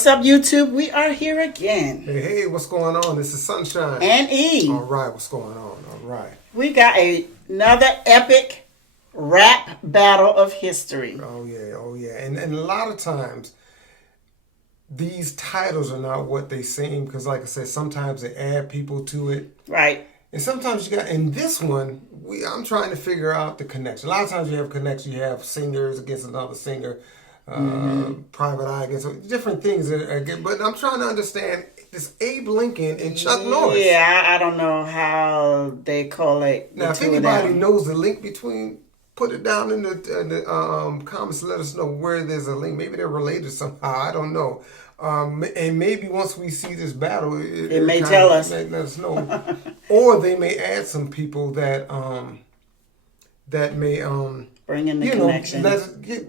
What's up, YouTube? We are here again. Hey, what's going on? This is Sunshine. And E. All right, what's going on? All right. We got another epic rap battle of history. Oh, yeah. And a lot of times, these titles are not what they seem because, like I said, sometimes they add people to it. Right. And sometimes you got, in this one, I'm trying to figure out the connection. A lot of times you have connection. You have singers against another singer. Private Eye against different things but I'm trying to understand this Abe Lincoln and Chuck Norris. Yeah, I don't know how they collate now. If anybody knows the link between, put it down in the comments. Let us know where there's a link. Maybe they're related somehow. I don't know. And maybe once we see this battle, it may tell us. Let us know, or they may add some people that may bring in the connection.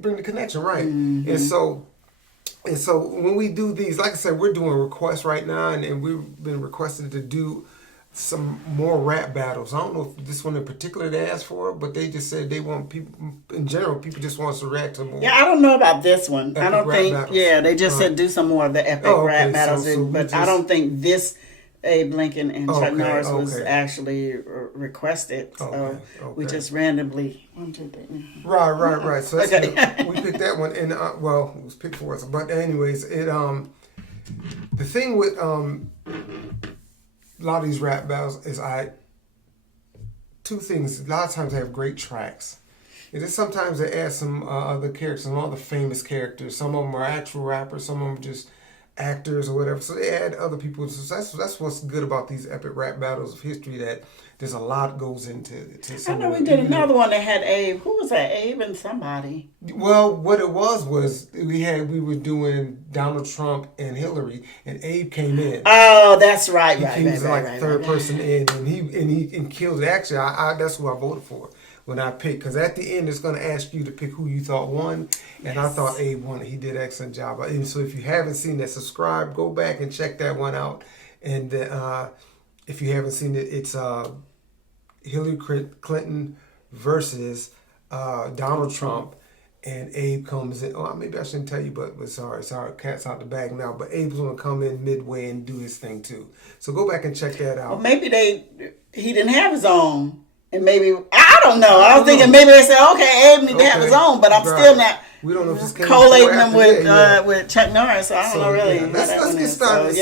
Bring the connection, right? Mm-hmm. And so when we do these, like I said, we're doing requests right now, and we've been requested to do some more rap battles. I don't know if this one in particular they asked for, but they just said they want people in general. People just want us to react to more. Yeah, I don't know about this one. I don't think. Battles. Yeah, they just said do some more of the epic rap battles, but I don't think this Abe Lincoln and Chuck Norris was actually requested. So we just randomly. 1, 2, 3. Right. So that's we picked that one, and it was picked for us. But anyways, the thing with a lot of these rap battles is two things. A lot of times they have great tracks. And then sometimes they add some other characters, some other famous characters. Some of them are actual rappers, some of them are just actors or whatever. So they add other people. So that's what's good about these epic rap battles of history, that there's a lot goes into I know we did another one that had Abe. Who was that? Abe and somebody. Well, what it was we were doing Donald Trump and Hillary, and Abe came in. Oh, that's right. He was third person in, and he killed it. Actually, that's who I voted for when I picked, because at the end it's going to ask you to pick who you thought won, and I thought Abe won. He did an excellent job. And so if you haven't seen that, subscribe, go back and check that one out. And if you haven't seen it, it's Hillary Clinton versus Donald Trump, and Abe comes in. Oh, maybe I shouldn't tell you, but sorry, cat's out the bag now. But Abe's going to come in midway and do his thing too. So go back and check that out. Well, maybe he didn't have his own. And maybe, I don't know. I was thinking maybe they said, okay, Abe need to have his own, but I'm still not collating them with Chuck Norris, so I don't know really. Let's get started.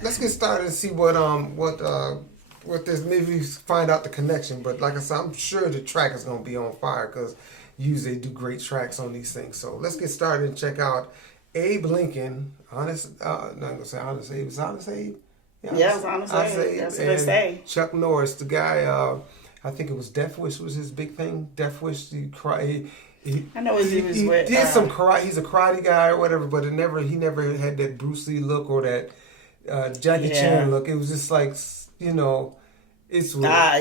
Let's get started and see what this, maybe find out the connection. But like I said, I'm sure the track is going to be on fire because usually they do great tracks on these things. So let's get started and check out Abe Lincoln. Honest Abe. Is Honest Abe? Yeah, it's Honest Abe. That's what they say. Chuck Norris, the guy, I think it was Death Wish was his big thing. Death Wish, he did some karate. He's a karate guy or whatever, but he never had that Bruce Lee look or that Jackie Chan look. It was just like, it's weird. I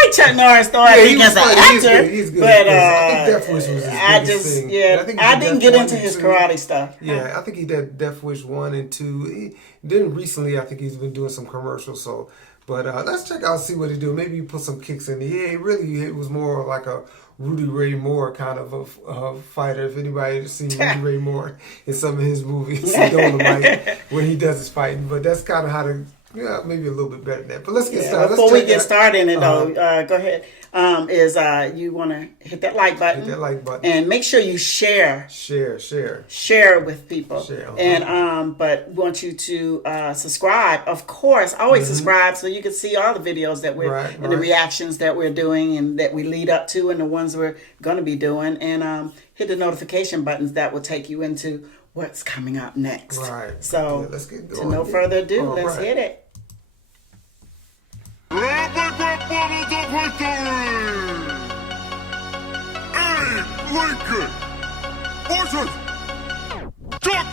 like Chuck Norris though. I think as an actor, he's good. But I think Death Wish was his biggest thing. I didn't get into his karate stuff. Yeah, I think he did Death Wish 1 and 2. Then recently, I think he's been doing some commercials. So, but let's check out, see what he do. Maybe he put some kicks in. It was more like a Rudy Ray Moore kind of a fighter. If anybody has seen Rudy Ray Moore in some of his movies, when he does his fighting. But that's kind of how to. Yeah, maybe a little bit better than that. But let's get started. Before we get started in it, though, go ahead. You want to hit that like button. Hit that like button. And make sure you share. Share it with people. And but we want you to subscribe. Of course, always subscribe so you can see all the videos that we're and the reactions that we're doing and that we lead up to and the ones we're going to be doing. And hit the notification buttons that will take you into what's coming up next. Right. So, let's get going. To no further ado, let's hit it. Epic rap battles of history! Abe Lincoln versus Chuck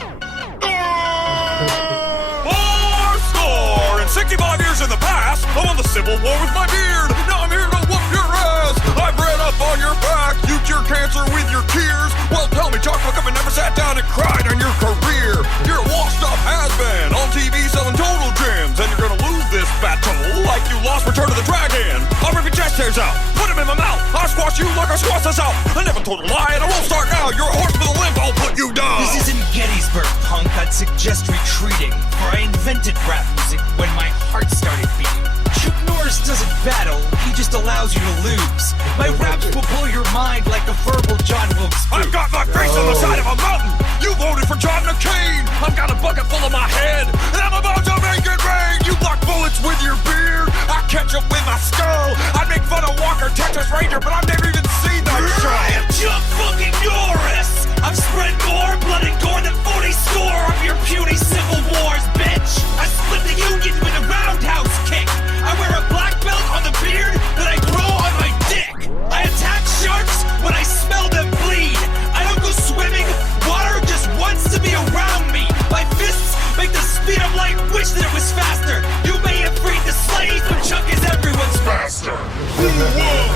Score! In 65 years in the past, I won the Civil War with my beard. Now I'm here to whoop your ass. I bred up on your back. You cure cancer with your tears. Well, tell me, Chuck, how come you never sat down and cried on your career? You're a washed-up has-been on TV selling total gems, and you're gonna lose this battle like you lost Return of the Dragon. I'll rip your chest hairs out, put them in my mouth. I'll squash bust you like a swastika out. I never told a lie and I won't start now. You're a horse with a limp, I'll put you down. This isn't Gettysburg, punk. I'd suggest retreating, for I invented rap music when my heart started beating. Chuck Norris doesn't battle, he just allows you to lose. My raps will blow your mind like a verbal John Wilkes Booth. I've got my face on the side of a mountain. You voted for John McCain. I've got a bucket full of my head, and I'm about to make it rain. You block bullets with your beard, I catch them with my skull. I make fun of Walker, Texas Ranger, but I've never even seen that show. I am Chuck fucking Norris. I've spread more blood and gore than 40 score of your puny civil wars, bitch. I split the Union with a roundhouse kick. I wear a black belt on the beard that I grow on my dick. I attack sharks when I smell them bleed. I don't go swimming. Water just wants to be around me. My fists make the speed of light wish that it was faster. You may have freed the slaves, but Chuck is everyone's master. Who won?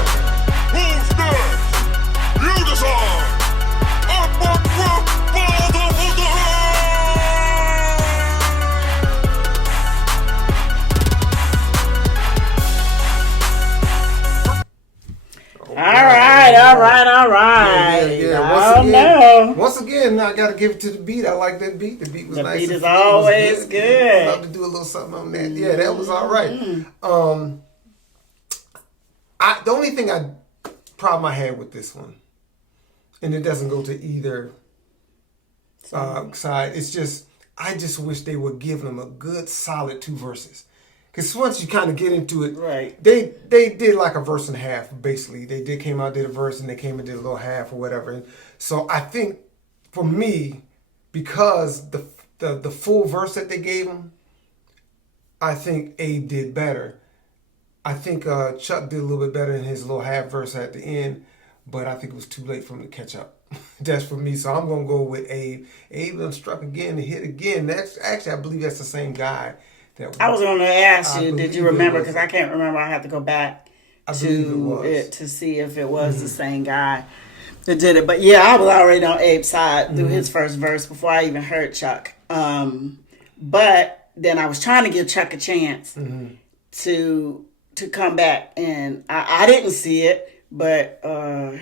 Who's next? You decide. Up, ball the All right. Yeah. Once again, I gotta give it to the beat. I like that beat. The beat was nice. The beat is always good. I'd love to do a little something on that. Yeah, that was all right. The only thing problem I had with this one, and it doesn't go to either side. It's just I just wish they would give them a good solid 2 verses. Because once you kind of get into it, right? They did like a verse and a half, basically. They came out, did a verse, and they came and did a little half or whatever. And so I think for me, because the full verse that they gave him, I think Abe did better. I think Chuck did a little bit better in his little half verse at the end, but I think it was too late for him to catch up. That's for me. So I'm gonna go with Abe. Abe done struck again and hit again. That's actually, I believe that's the same guy. I was going to ask you, did you remember? Because I can't remember. I have to go back to it to see if it was the same guy that did it. But yeah, I was already on Abe's side through his first verse before I even heard Chuck. But then I was trying to give Chuck a chance to come back, and I didn't see it, but or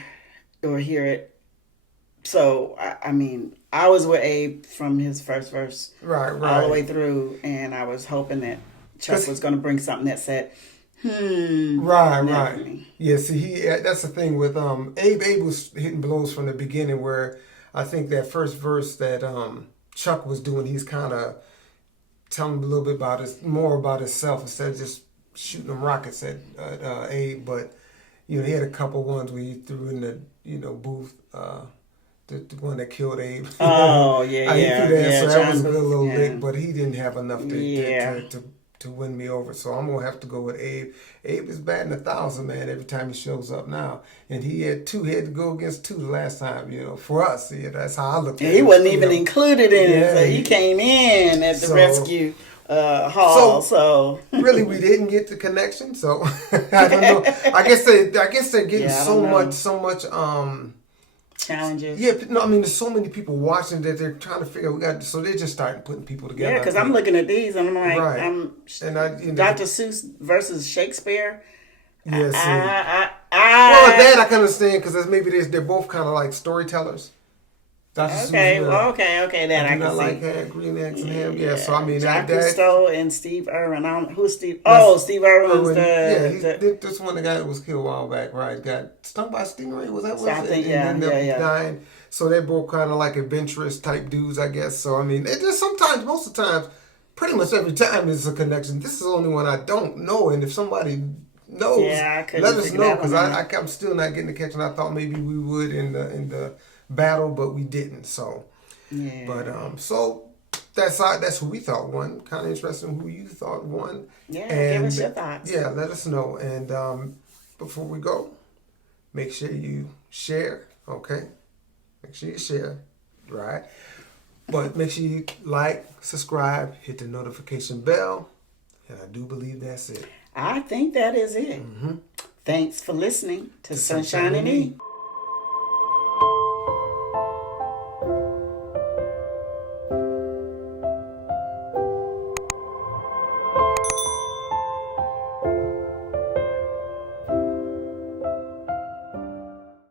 hear it. So I mean, I was with Abe from his first verse all the way through, and I was hoping that Chuck was going to bring something that said, Right. Yeah, see, that's the thing with Abe. Abe was hitting blows from the beginning, where I think that first verse that Chuck was doing, he's kind of telling a little bit more about himself instead of just shooting them rockets at Abe. But he had a couple ones where he threw in the booth. The one that killed Abe. Oh, yeah. So that was a good little lick, but he didn't have enough to win me over. So I'm going to have to go with Abe. Abe is batting 1,000, man, every time he shows up now. And he had to go against 2 the last time, for us. Yeah, that's how I look at it. He wasn't even included in it, so he came in at the rescue hall. So really, we didn't get the connection. So I don't know. I guess they're getting so much challenges. Yeah, no, I mean, there's so many people watching that they're trying to figure. So they're just starting putting people together. Yeah, because I'm looking at these and I'm like, and Dr. Seuss versus Shakespeare. Yes. Well, that I can understand because maybe they're both kind of like storytellers. Okay, that I can see. Like green eggs and ham. Yeah, so I mean, Jacques Cousteau and Steve Irwin. Who's Steve? Oh, Steve Irwin's this one, the guy that was killed a while back, right? Got stung by a stingray. Was that what? I think, dying. So they're both kind of like adventurous type dudes, I guess. So I mean, it just most of the times, pretty much every time there's a connection. This is the only one I don't know, and if somebody knows, let us know because I'm still not getting the connection. I thought maybe we would in the battle, but we didn't. So, so that's who we thought won. Kind of interesting who you thought won. Yeah, and give us your thoughts. Yeah, let us know. And before we go, make sure you share. Okay, make sure you share. Right, but make sure you like, subscribe, hit the notification bell, and I do believe that's it. I think that is it. Thanks for listening to Sunshine and E.